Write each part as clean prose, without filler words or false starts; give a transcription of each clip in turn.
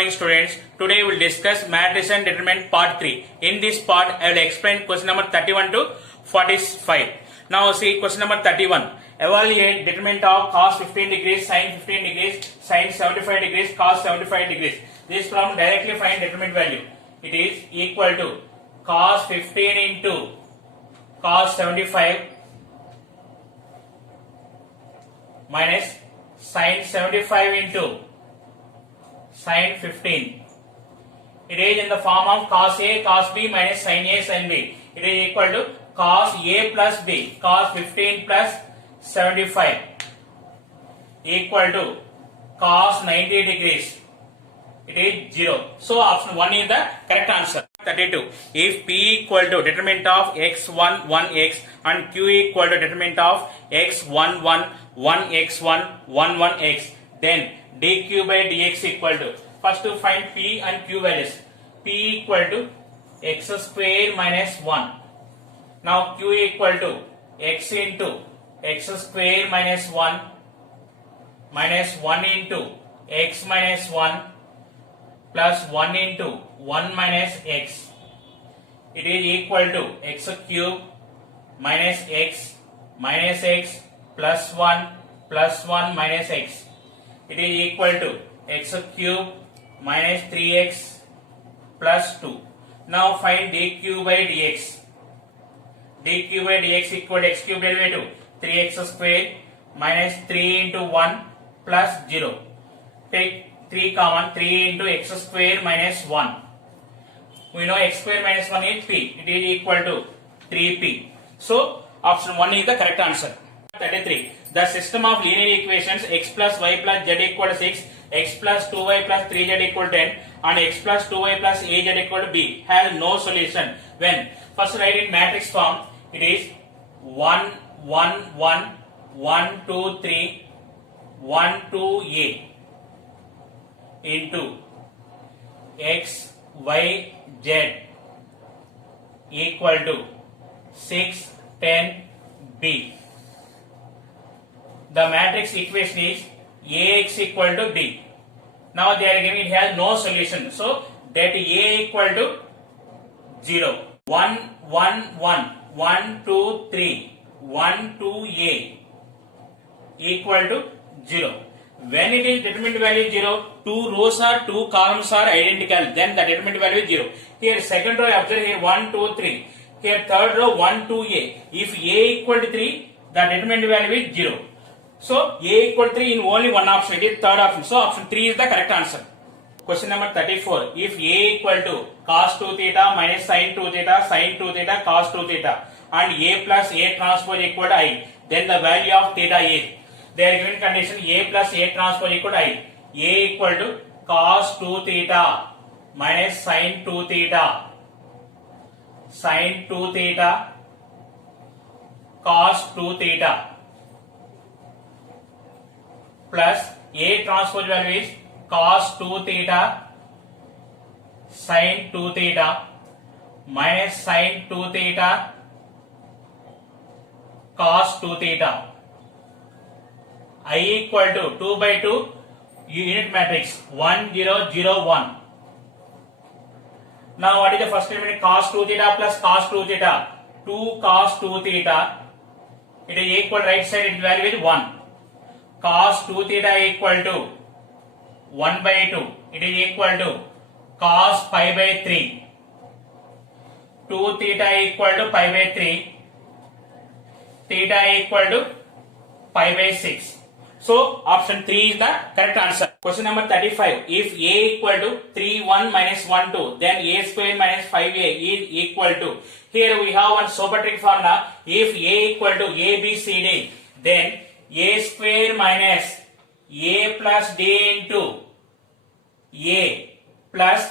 morning students. Today we will discuss matrix and determinant part 3. In this part I will explain question number 31 to 45. Now see question number 31. Evaluate determinant of cos 15 degrees, sin 15 degrees, sin 75 degrees, cos 75 degrees. This problem directly find determinant value. It is equal to cos 15 into cos 75 minus sin 75 into sin 15. It is in the form of cos A, cos B minus sin A, sin B. It is equal to cos A plus B, cos 15 plus 75 equal to cos 90 degrees. It is 0. So option 1 is the correct answer. 32. If P equal to determinant of x1, 1x and Q equal to determinant of x1, 1, 1x1, 1, 1x, then dq by dx equal to, first to find P and Q values. P equal to x square minus 1. Now Q equal to x into x square minus 1 minus 1 into x minus 1 plus 1 into 1 minus x. It is equal to x cube minus x plus 1 minus x. It is equal to x cube minus 3x plus 2. Now find dq by dx. dq by dx equal to x cube derivative 3x square minus 3 into 1 plus 0. Take 3 common, 3 into x square minus 1. We know x square minus 1 is p. It is equal to 3p. So option 1 is the correct answer. 33. The system of linear equations x plus y plus z equal to 6, x plus 2y plus 3z equal to 10 and x plus 2y plus az equal to b has no solution when, first write in matrix form, it is 1, 1, 1, 1, 2, 3, 1, 2, a into x, y, z equal to 6, 10, b. The matrix equation is Ax equal to b. Now they are giving it has no solution. So that A equal to 0. 1, 1, 1, 1, 2, 3, 1, 2, a equal to 0. When it is determinant value 0, two rows or two columns are identical, then the determinant value is 0. Here second row observe here 1, 2, 3. Here third row 1, 2, a. If a equal to 3, the determinant value is 0. So a equal to 3 in only one option, it is third option. So option 3 is the correct answer. Question number 34. If a equal to cos 2 theta minus sin 2 theta, sin 2 theta, cos 2 theta and a plus a transpose equal to I, then the value of theta is. They are given condition a plus a transpose equal to I. A equal to cos 2 theta minus sin 2 theta, sin 2 theta, cos 2 theta plus a transpose value is cos 2 theta sin 2 theta minus sin 2 theta cos 2 theta. I equal to 2 by 2 unit matrix 1, 0, 0, 1. Now what is the first element? Cos 2 theta plus cos 2 theta. 2 cos 2 theta. It is equal right side, its value is 1. Cos 2 theta equal to 1 by 2. It is equal to cos pi by 3. 2 theta equal to pi by 3. Theta equal to pi by 6. So option 3 is the correct answer. Question number 35. If a equal to 3, 1 minus 1, 2, then a square minus 5a is equal to. Here we have one super trick formula. If a equal to a, b, c, d, then a square minus a plus d into a plus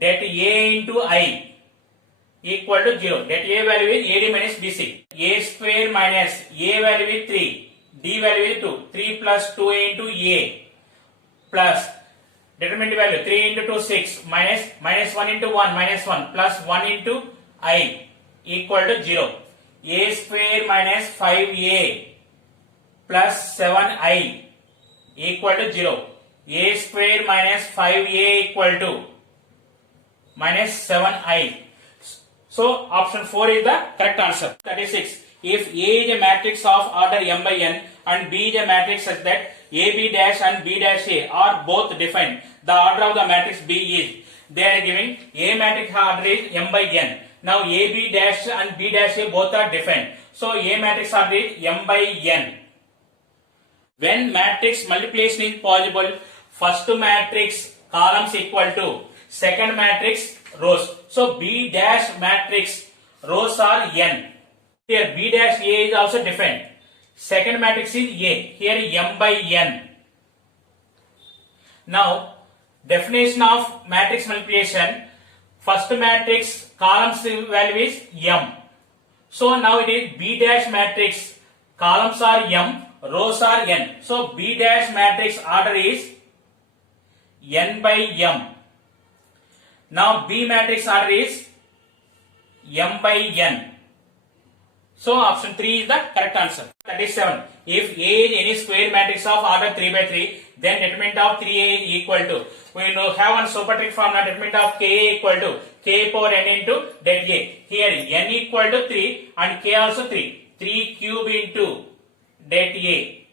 that a into I equal to 0. That a value is ad minus bc. A square minus a value is 3, d value is 2. 3 plus 2 into a plus determinant value 3 into 2 6 minus 1 into 1 minus 1 plus 1 into I equal to 0. A square minus 5a plus 7i equal to 0. a square minus 5a equal to minus 7i. So option 4 is the correct answer. 36. If A is a matrix of order m by n and B is a matrix such that AB dash and B dash A are both defined, the order of the matrix B is, they are giving A matrix order is m by n. Now AB dash and B dash A both are defined. So A matrix order is m by n. When matrix multiplication is possible, first matrix columns equal to second matrix rows. So B dash matrix rows are n. Here B dash A is also defined. Second matrix is A. Here m by n. Now definition of matrix multiplication. First matrix columns value is m. So now it is B dash matrix. Columns are m, rows are n. So B dash matrix order is n by m. Now B matrix order is m by n. So option 3 is the correct answer. 37. If A is any square matrix of order 3 by 3, then determinant of 3A is equal to, we know have one super trick formula, determinant of Ka equal to K power n into det A. Here n equal to 3 and K also 3. 3 cube into det A.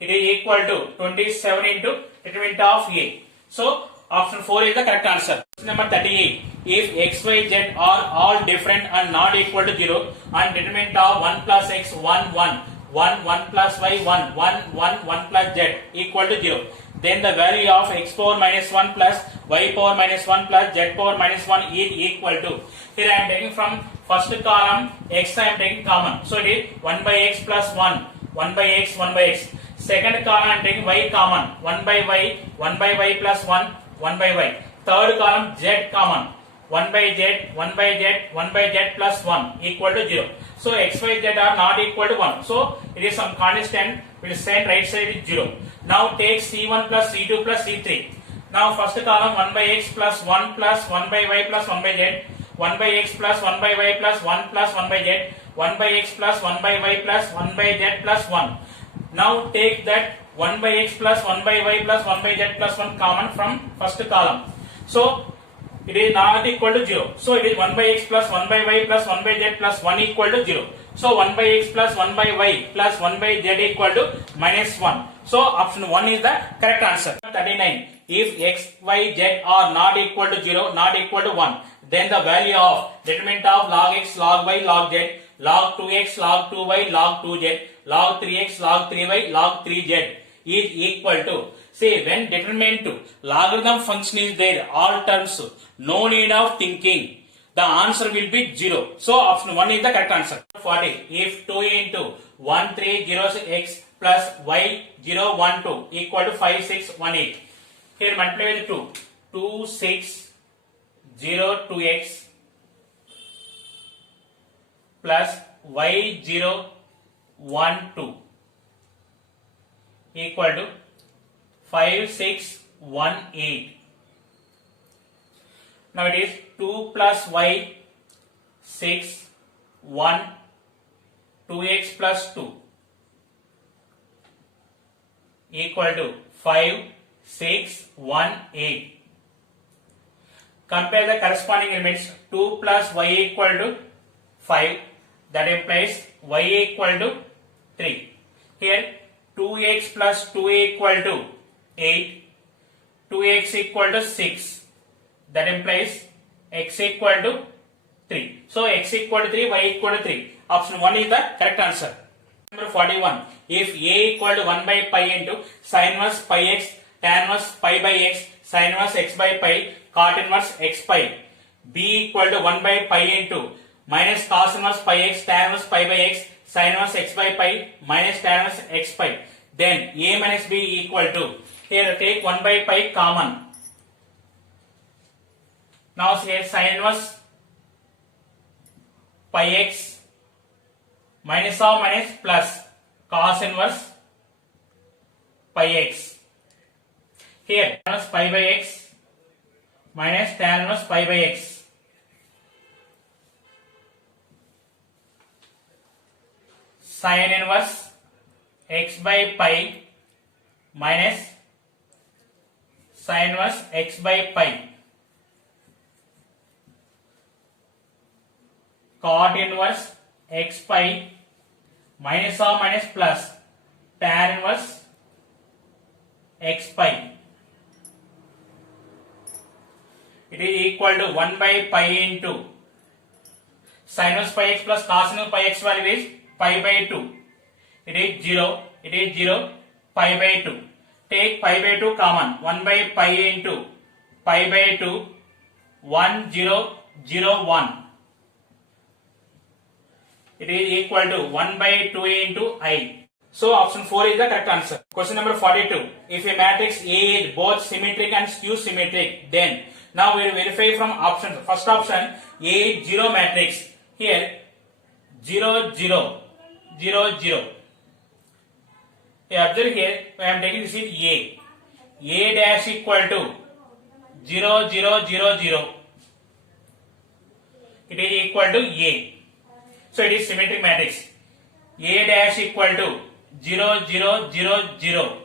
It is equal to 27 into determinant of A. So option 4 is the correct answer. Number 38. If x, y, z are all different and not equal to 0 and determinant of 1 plus x 1 1 1 1 plus y 1 1 1 1 plus z equal to 0, then the value of x power minus 1 plus y power minus 1 plus z power minus 1 is equal to, here I am taking from first column x I am taking common, so it is 1 by x plus 1 1 by x 1 by x. Second column I am taking y common, 1 by y plus 1 1 by y. Third column z common, 1 by z 1 by z 1 by z plus 1 equal to 0. So x, y, z are not equal to 1. So it is some constant, will send right side is 0. Now take C1 plus C2 plus C3. Now first column 1 by x plus 1 plus 1 by y plus 1 by z, 1 by x plus 1 by y plus 1 plus 1 by z, 1 by x plus 1 by y plus 1 by z plus 1. Now take that 1 by x plus 1 by y plus 1 by z plus 1 common from first column. So it is not equal to 0. So it is 1 by x plus 1 by y plus 1 by z plus 1 equal to 0. So 1 by x plus 1 by y plus 1 by z equal to minus 1. So option 1 is the correct answer. 39. If x, y, z are not equal to 0, not equal to 1, then the value of determinant of log x, log y, log z, log 2x, log 2y, log 2z, log 3x, log 3y, log 3z is equal to, say when determinant to logarithm function is there, all terms, no need of thinking, the answer will be 0. So option 1 is the correct answer. 40. If 2 into 1 3 0 x plus y 0 1 2 equal to 5 6 1 8. Here multiply with 2. 2 6 0 2x plus y 0 1 2 equal to 5 6 1 8. Now it is 2 plus y 6 1 2x plus 2 equal to 5 6 1 8. Compare the corresponding elements. 2 plus y equal to 5, that implies y equal to 3. Here 2x plus 2 equal to 8, 2x equal to 6, that implies x equal to 3. So x equal to 3, y equal to 3. Option 1 is the correct answer. Number 41. If a equal to 1 by pi into sin inverse pi x, tan inverse pi by x, sin inverse x by pi, cot inverse x pi. B equal to 1 by pi into minus cos inverse pi x, tan inverse pi by x, sin inverse x by pi, minus tan inverse x pi. Then a minus b equal to, here take 1 by pi common. Now here sin inverse pi x minus of minus plus cos inverse pi x. Here tan inverse pi by x minus tan inverse pi by x. Sin inverse x by pi minus sin inverse x by pi, cot inverse x pi minus or minus plus tan inverse x pi. It is equal to 1 by pi into sin inverse pi x plus cos inverse pi x value is pi by 2. It is 0, pi by 2. Take pi by 2 common. 1 by pi into pi by 2, 1, 0, 0, 1. It is equal to 1 by 2 into I. So option 4 is the correct answer. Question number 42. If a matrix A is both symmetric and skew symmetric, then now we will verify from options. First option, A is 0 matrix. Here 0, 0, 0, 0. Observe here, I am taking this is A. A dash equal to 0, 0, 0, 0. It is equal to A. So it is symmetric matrix. A dash equal to 0, 0, 0, 0.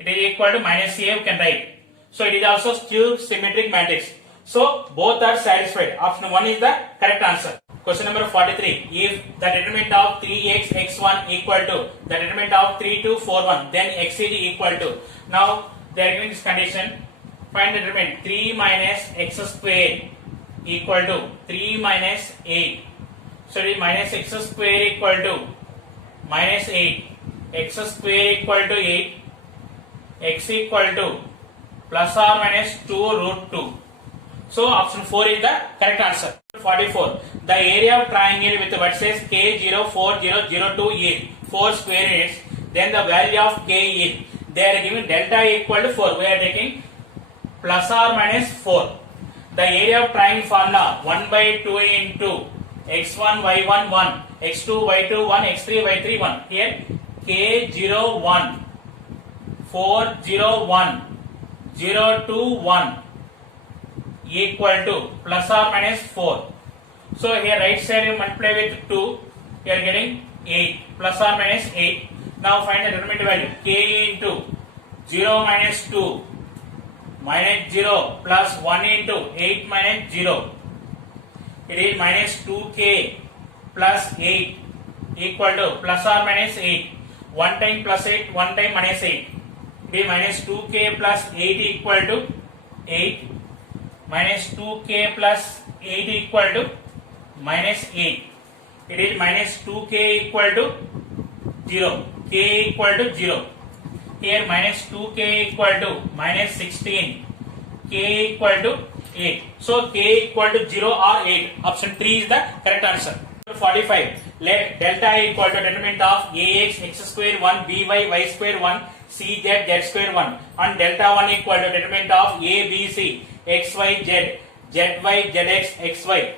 It is equal to minus A, you can write. So it is also skew symmetric matrix. So both are satisfied. Option 1 is the correct answer. Question number 43. If the determinant of 3x x1 equal to the determinant of 3 2 4 1, then x is equal to. Now they are giving this condition. Find the determinant 3 minus x square equal to 3 minus 8. So it is minus x square equal to minus 8. X square equal to 8. X equal to plus or minus 2 root 2. So option 4 is the correct answer. 44. The area of triangle with the vertices K0, 4, 0, 0, 2 is 4 square units. Then the value of K is, they are giving delta equal to 4. We are taking plus or minus 4. The area of triangle formula 1 by 2 into x1, y1, 1, x2, y2, 1, x3, y3, 1. Here K0, 1, 4, 0, 1, 0, 2, 1 equal to plus or minus 4. So here right side you multiply with 2, you are getting 8 plus or minus 8. Now find the determinant value. K into 0 minus 2 minus 0 plus 1 into 8 minus 0. It is minus 2k plus 8 equal to plus or minus 8. 1 time plus 8, 1 time minus 8. It is minus 2k plus 8 equal to 8. Minus 2k plus 8 equal to minus 8. It is minus 2k equal to 0. K equal to 0. Here minus 2k equal to minus 16. K equal to 8. So k equal to 0 or 8. Option 3 is the correct answer. 45. Let delta equal to determinant of ax x square 1 by y square 1 cz z square 1 and delta 1 equal to determinant of abc xy z zy zx xy.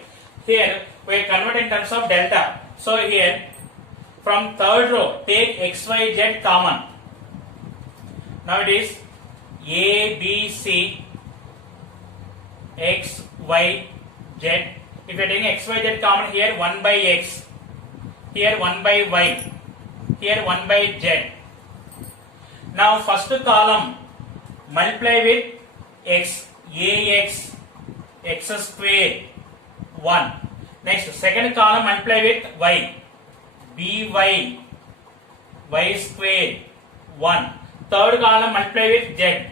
Here we convert in terms of delta. So here from third row take xy z common. Now it is a b c x y z. If you are taking x y z common, here 1 by x, here 1 by y, here 1 by z. Now first column multiply with x, ax x square 1. Next second column multiply with y, by y square 1. Third column multiply with z,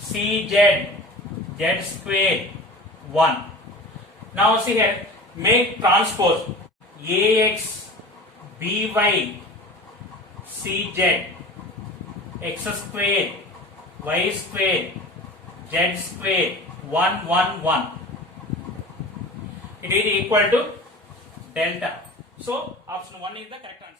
cz z square 1. Now see here, make transpose ax by cz x square y square z square 1 1 1. It is equal to delta. So option 1 is the correct answer.